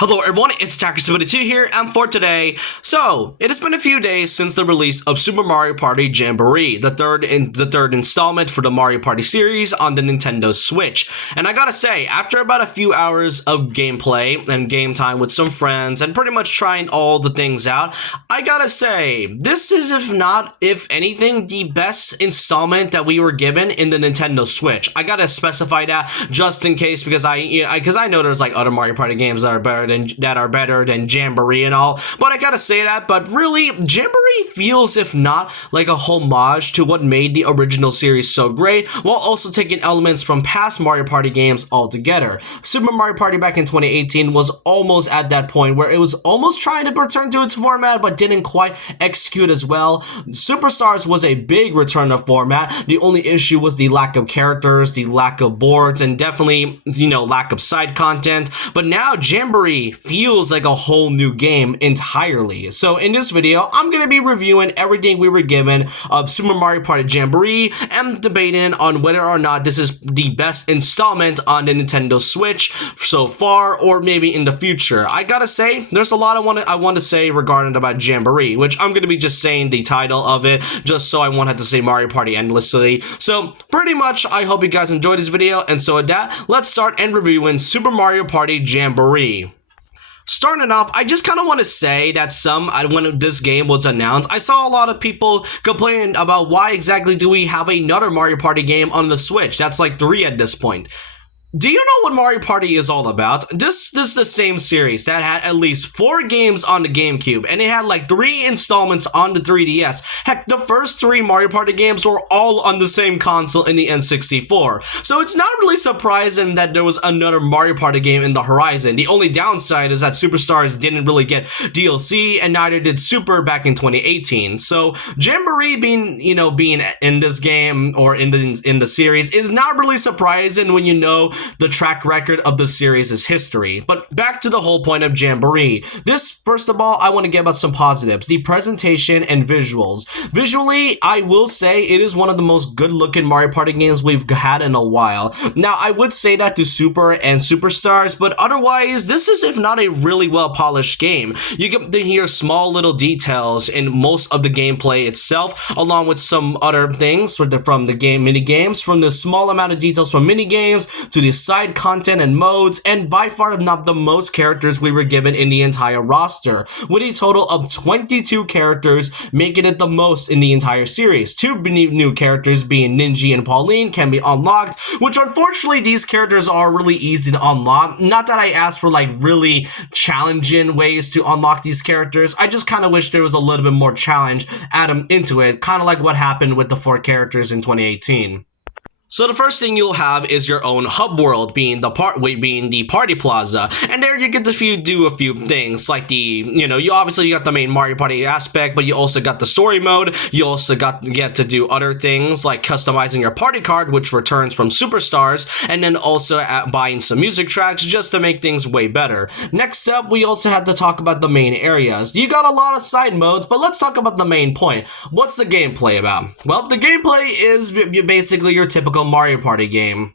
Hello everyone, it's Attacker72 here, and for today, it has been a few days since the release of Super Mario Party Jamboree, the third installment for the Mario Party series on the Nintendo Switch. And I gotta say, after about a few hours of gameplay and game time with some friends and pretty much trying all the things out, I gotta say, this is if anything, the best installment that we were given in the Nintendo Switch. I gotta specify that just in case, because I know there's like other Mario Party games that are better than Jamboree and all, but I gotta say that. But really, Jamboree feels, if not like a homage to what made the original series so great, while also taking elements from past Mario Party games altogether. Super Mario Party back in 2018 was almost at that point where it was almost trying to return to its format, but didn't quite execute as well. Superstars was a big return of format. The only issue was the lack of characters, the lack of boards, and definitely, lack of side content. But now Jamboree feels like a whole new game entirely. So in this video, I'm going to be reviewing everything we were given of Super Mario Party Jamboree and debating on whether or not this is the best installment on the Nintendo Switch so far, or maybe in the future. I gotta say, there's a lot I want to say regarding about Jamboree, which I'm going to be just saying the title of it, just so I won't have to say Mario Party endlessly. So pretty much, I hope you guys enjoyed this video, and so with that, let's start and reviewing Super Mario Party Jamboree. Starting off, I just kind of want to say that when this game was announced, I saw a lot of people complaining about why exactly do we have another Mario Party game on the Switch? That's like 3 at this point. Do you know what Mario Party is all about? This is the same series that had at least 4 games on the GameCube, and it had like 3 installments on the 3DS. Heck, the first 3 Mario Party games were all on the same console in the N64. So it's not really surprising that there was another Mario Party game in the horizon. The only downside is that Superstars didn't really get DLC, and neither did Super back in 2018. So Jamboree being in this game or in the series is not really surprising when you know the track record of the series' history. But back to the whole point of Jamboree. First of all, I want to give us some positives. The presentation and visuals. Visually, I will say it is one of the most good-looking Mario Party games we've had in a while. Now, I would say that to Super and Superstars, but otherwise, this is, if not a really well-polished game. You get to hear small little details in most of the gameplay itself, along with some other things from the game mini-games, from the small amount of details from mini-games to the side content and modes, and by far not the most characters we were given in the entire roster, with a total of 22 characters, making it the most in the entire series. 2 new characters being Ninja and Pauline can be unlocked, which unfortunately these characters are really easy to unlock. Not that I asked for like really challenging ways to unlock these characters, I just kind of wish there was a little bit more challenge added into it, kind of like what happened with the 4 characters in 2018. So the first thing you'll have is your own hub world, being the party plaza, and there you get to do a few things like you got the main Mario Party aspect, but you also got the story mode. You also get to do other things like customizing your party card, which returns from Superstars, and then also buying some music tracks just to make things way better. Next up, we also have to talk about the main areas. You got a lot of side modes, but let's talk about the main point. What's the gameplay about? Well, the gameplay is basically your typical Mario Party game.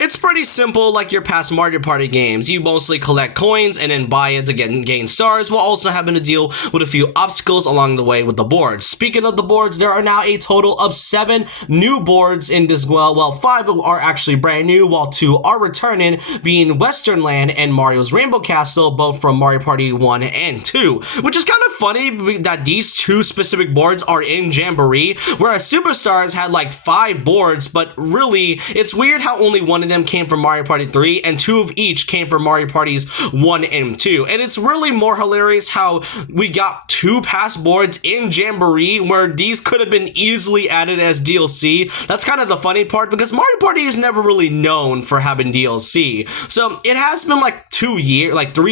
It's pretty simple like your past Mario Party games. You mostly collect coins and then buy it to gain stars, while also having to deal with a few obstacles along the way with the boards. Speaking of the boards, there are now a total of 7 new boards in this. Well, 5 are actually brand new, while 2 are returning, being Western Land and Mario's Rainbow Castle, both from Mario Party 1 and 2. Which is kind of funny that these 2 specific boards are in Jamboree, whereas Superstars had like 5 boards, but really, it's weird how only one of them came from Mario Party 3 and 2 of each came from Mario Parties 1 and 2. And it's really more hilarious how we got 2 past boards in Jamboree where these could have been easily added as DLC. That's kind of the funny part, because Mario Party is never really known for having DLC. So it has been like 3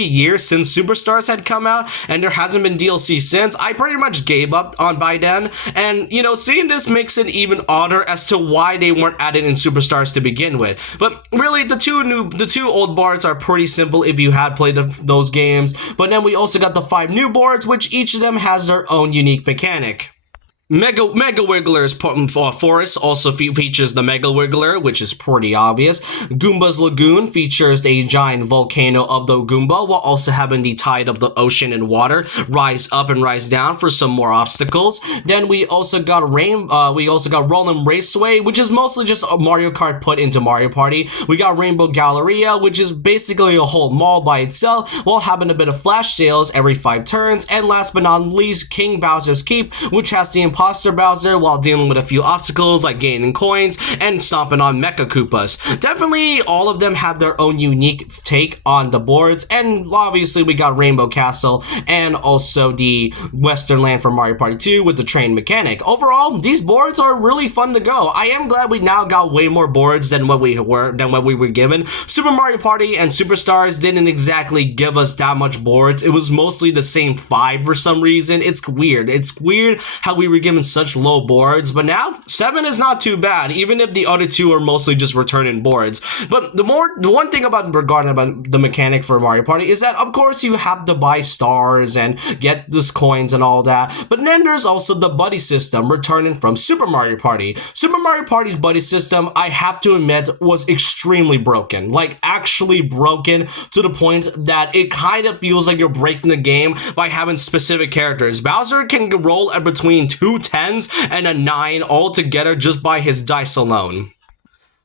years since Superstars had come out, and there hasn't been DLC since. I pretty much gave up on by then, and seeing this makes it even odder as to why they weren't added in Superstars to begin with. But really, the two old boards are pretty simple if you had played those games. But then we also got the 5 new boards, which each of them has their own unique mechanic. Mega Wiggler's forest also features the Mega Wiggler, which is pretty obvious. Goomba's Lagoon features a giant volcano of the Goomba, while also having the tide of the ocean and water rise up and rise down for some more obstacles. Then we also got Roland Raceway, which is mostly just a Mario Kart put into Mario Party. We got Rainbow Galleria, which is basically a whole mall by itself, while having a bit of flash sales every 5 turns. And last but not least, King Bowser's Keep, which has the Imposter Bowser while dealing with a few obstacles like gaining coins and stomping on Mecha Koopas. Definitely all of them have their own unique take on the boards, and obviously we got Rainbow Castle and also the Western Land for Mario Party 2 with the train mechanic. Overall, these boards are really fun to go. I am glad we now got way more boards than what we were given. Super Mario Party and Superstars didn't exactly give us that much boards. It was mostly the same 5 for some reason. It's weird. It's weird how we were given such low boards, but now 7 is not too bad, even if the other 2 are mostly just returning boards. But the one thing about the mechanic for Mario Party is that of course you have to buy stars and get these coins and all that, but then there's also the buddy system returning from Super Mario Party. Super Mario Party's buddy system, I have to admit, was extremely broken, like actually broken to the point that it kind of feels like you're breaking the game by having specific characters. Bowser can roll at between 2 10s and a 9 all together just by his dice alone.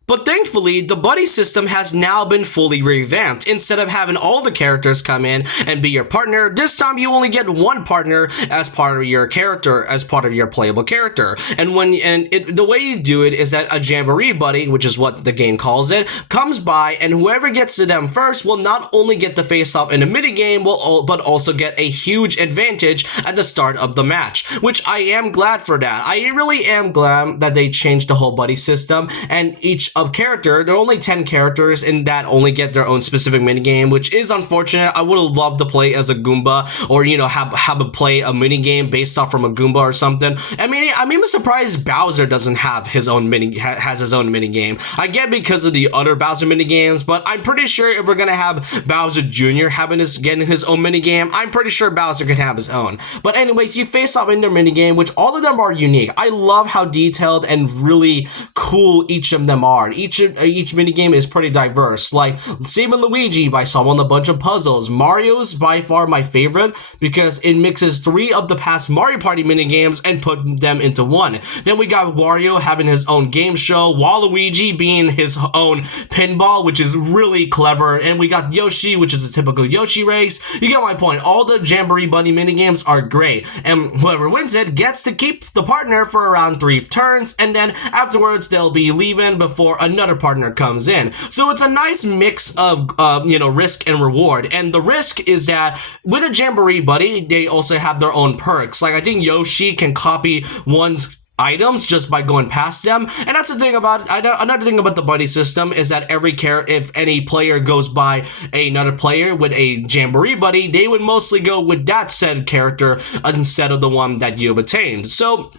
But thankfully, the buddy system has now been fully revamped. Instead of having all the characters come in and be your partner, this time you only get one partner as part of your character, as part of your playable character. And the way you do it is that a Jamboree buddy, which is what the game calls it, comes by, and whoever gets to them first will not only get the face-off in a minigame, but also get a huge advantage at the start of the match, which I am glad for that. I really am glad that they changed the whole buddy system, and each character, there are only 10 characters and that only get their own specific minigame, which is unfortunate. I would have loved to play as a Goomba, or have a play a minigame based off from a Goomba or something. I'm surprised Bowser doesn't have his own has his own minigame. I get because of the other Bowser minigames, but I'm pretty sure if we're gonna have Bowser Jr. getting his own minigame, I'm pretty sure Bowser can have his own. But anyways, you face off in their minigame, which all of them are unique. I love how detailed and really cool each of them are. Each minigame is pretty diverse. Like Same and Luigi by solving a bunch of puzzles. Mario's by far my favorite because it mixes 3 of the past Mario Party minigames and put them into one. Then we got Wario having his own game show, Waluigi being his own pinball, which is really clever, and we got Yoshi, which is a typical Yoshi race. You get my point. All the Jamboree Buddy minigames are great, and whoever wins it gets to keep the partner for around 3 turns, and then afterwards they'll be leaving before another partner comes in. So it's a nice mix of risk and reward. And the risk is that with a Jamboree Buddy, they also have their own perks. Like I think Yoshi can copy one's items just by going past them, and that's the thing about another thing about the buddy system is that if any player goes by another player with a Jamboree Buddy, they would mostly go with that said character instead of the one that you've attained. So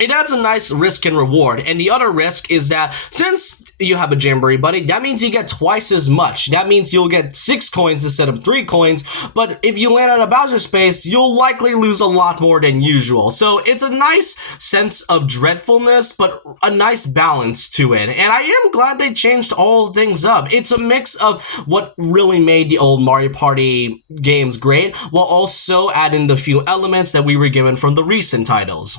it adds a nice risk and reward. And the other risk is that since you have a Jamboree Buddy, that means you get twice as much. That means you'll get 6 coins instead of 3 coins. But if you land on a Bowser space, you'll likely lose a lot more than usual. So it's a nice sense of dreadfulness, but a nice balance to it. And I am glad they changed all things up. It's a mix of what really made the old Mario Party games great, while also adding the few elements that we were given from the recent titles.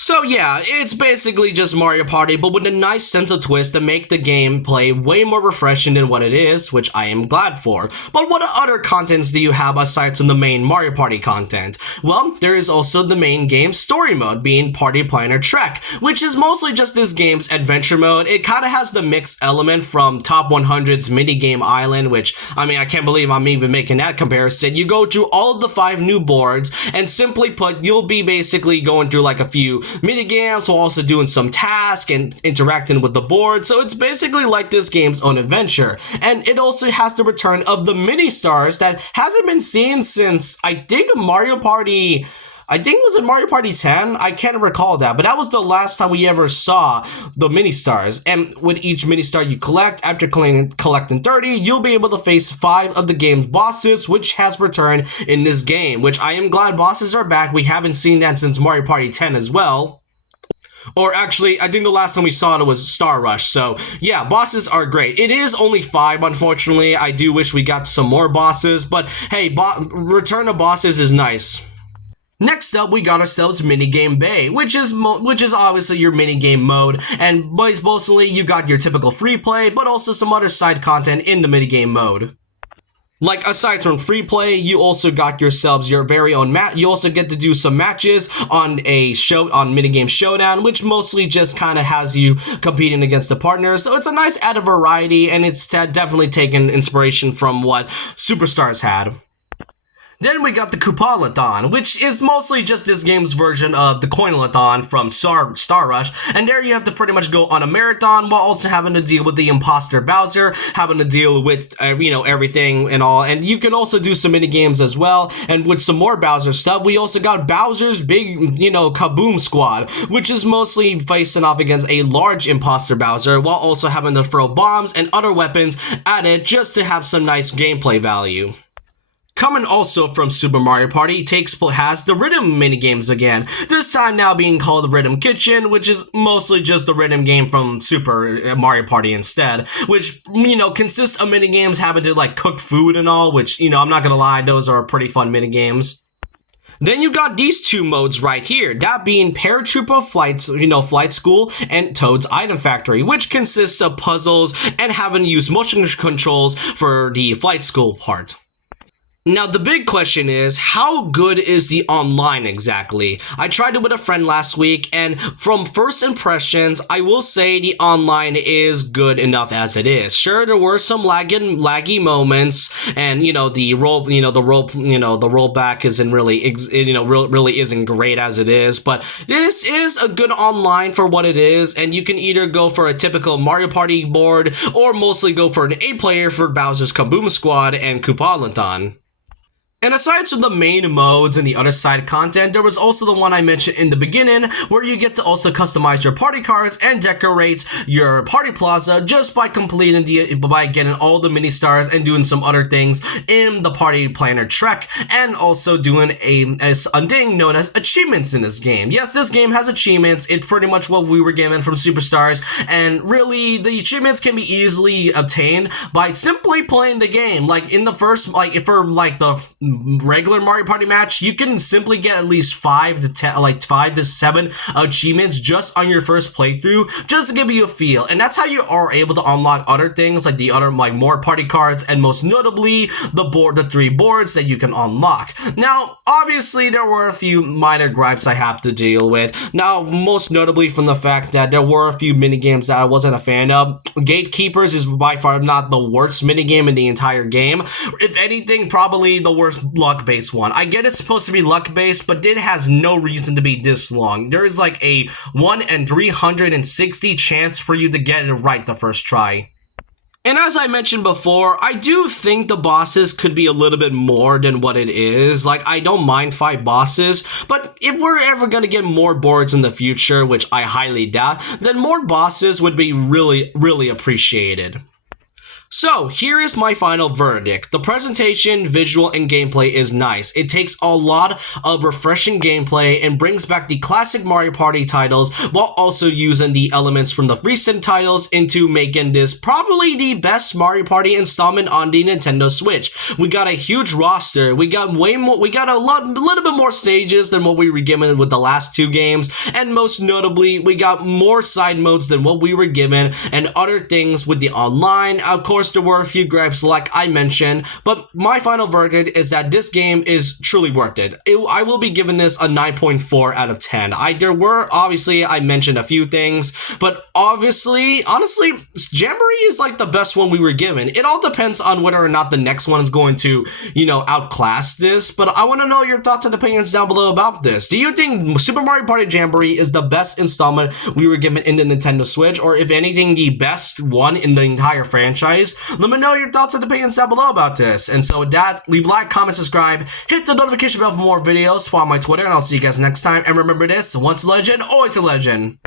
So yeah, it's basically just Mario Party, but with a nice sense of twist to make the gameplay way more refreshing than what it is, which I am glad for. But what other contents do you have aside from the main Mario Party content? Well, there is also the main game story mode, being Party Planner Trek, which is mostly just this game's adventure mode. It kind of has the mixed element from Top 100's Minigame Island, which, I can't believe I'm even making that comparison. You go through all of the 5 new boards, and simply put, you'll be basically going through like a few minigames while also doing some tasks and interacting with the board. So it's basically like this game's own adventure. And it also has the return of the mini stars that hasn't been seen since I think Mario Party I think it was in Mario Party 10. I can't recall that, but that was the last time we ever saw the mini stars. And with each mini star you collect, after collecting 30, you'll be able to face 5 of the game's bosses, which has returned in this game, which I am glad bosses are back. We haven't seen that since Mario Party 10 as well. Or actually, I think the last time we saw it was Star Rush. So yeah, bosses are great. It is only 5, unfortunately. I do wish we got some more bosses, but hey, return of bosses is nice. Next up, we got ourselves Minigame Bay, which is obviously your minigame mode, and mostly you got your typical free play, but also some other side content in the minigame mode. Like, aside from free play, you also got yourselves your very own you also get to do some matches on Minigame Showdown, which mostly just kind of has you competing against the partners. So it's a nice added variety, and it's definitely taken inspiration from what Superstars had. Then we got the Coupon-a-thon, which is mostly just this game's version of the Coin-a-thon from Star Rush, and there you have to pretty much go on a marathon while also having to deal with the imposter Bowser, having to deal with, everything and all, and you can also do some mini games as well, and with some more Bowser stuff, we also got Bowser's big, Kaboom Squad, which is mostly facing off against a large imposter Bowser, while also having to throw bombs and other weapons at it just to have some nice gameplay value. Coming also from Super Mario Party has the rhythm minigames again, this time now being called Rhythm Kitchen, which is mostly just the rhythm game from Super Mario Party instead, which, consists of minigames having to, cook food and all, which, I'm not gonna lie, those are pretty fun minigames. Then you got these 2 modes right here, that being Paratrooper Flight School and Toad's Item Factory, which consists of puzzles and having to use motion controls for the Flight School part. Now, the big question is, how good is the online exactly? I tried it with a friend last week, and from first impressions, I will say the online is good enough as it is. Sure, there were some laggy moments, and the rollback isn't really, really isn't great as it is. But this is a good online for what it is, and you can either go for a typical Mario Party board, or mostly go for an 8-player for Bowser's Kaboom Squad and Coupon-a-thon. And aside from the main modes and the other side content, there was also the one I mentioned in the beginning, where you get to also customize your party cards and decorate your party plaza just by by getting all the mini stars and doing some other things in the party planner trek, and also doing a thing known as achievements in this game. Yes, this game has achievements. It's pretty much what we were given from Superstars, and really the achievements can be easily obtained by simply playing the game. Like in the first, for the regular Mario Party match, you can simply get at least 5 to 7 achievements just on your first playthrough, just to give you a feel. And that's how you are able to unlock other things, like the other more party cards, and most notably the 3 boards that you can unlock. Now, obviously, there were a few minor gripes I have to deal with. Now, most notably from the fact that there were a few minigames that I wasn't a fan of. Gatekeepers is by far not the worst minigame in the entire game. If anything, probably the worst luck-based one. I get it's supposed to be luck-based, but it has no reason to be this long. There is like a 1 in 360 chance for you to get it right the first try. And as I mentioned before, I do think the bosses could be a little bit more than what it is. Like, I don't mind 5 bosses, but if we're ever going to get more boards in the future, which I highly doubt, then more bosses would be really, really appreciated. So, here is my final verdict. The presentation, visual, and gameplay is nice. It takes a lot of refreshing gameplay and brings back the classic Mario Party titles while also using the elements from the recent titles into making this probably the best Mario Party installment on the Nintendo Switch. We got a huge roster. We got a little bit more stages than what we were given with the last 2 games, and most notably, we got more side modes than what we were given, and other things with the online. Of course, there were a few gripes like I mentioned, but my final verdict is that this game is truly worth it. I will be giving this a 9.4 out of 10. Obviously, I mentioned a few things, but honestly, Jamboree is like the best one we were given. It all depends on whether or not the next one is going to, outclass this, but I want to know your thoughts and opinions down below about this. Do you think Super Mario Party Jamboree is the best installment we were given in the Nintendo Switch, or if anything, the best one in the entire franchise? series. Let me know your thoughts and opinions down below about this. And so with that, leave a like, comment, subscribe, hit the notification bell for more videos, follow my Twitter, and I'll see you guys next time. And remember this, once a legend, always a legend.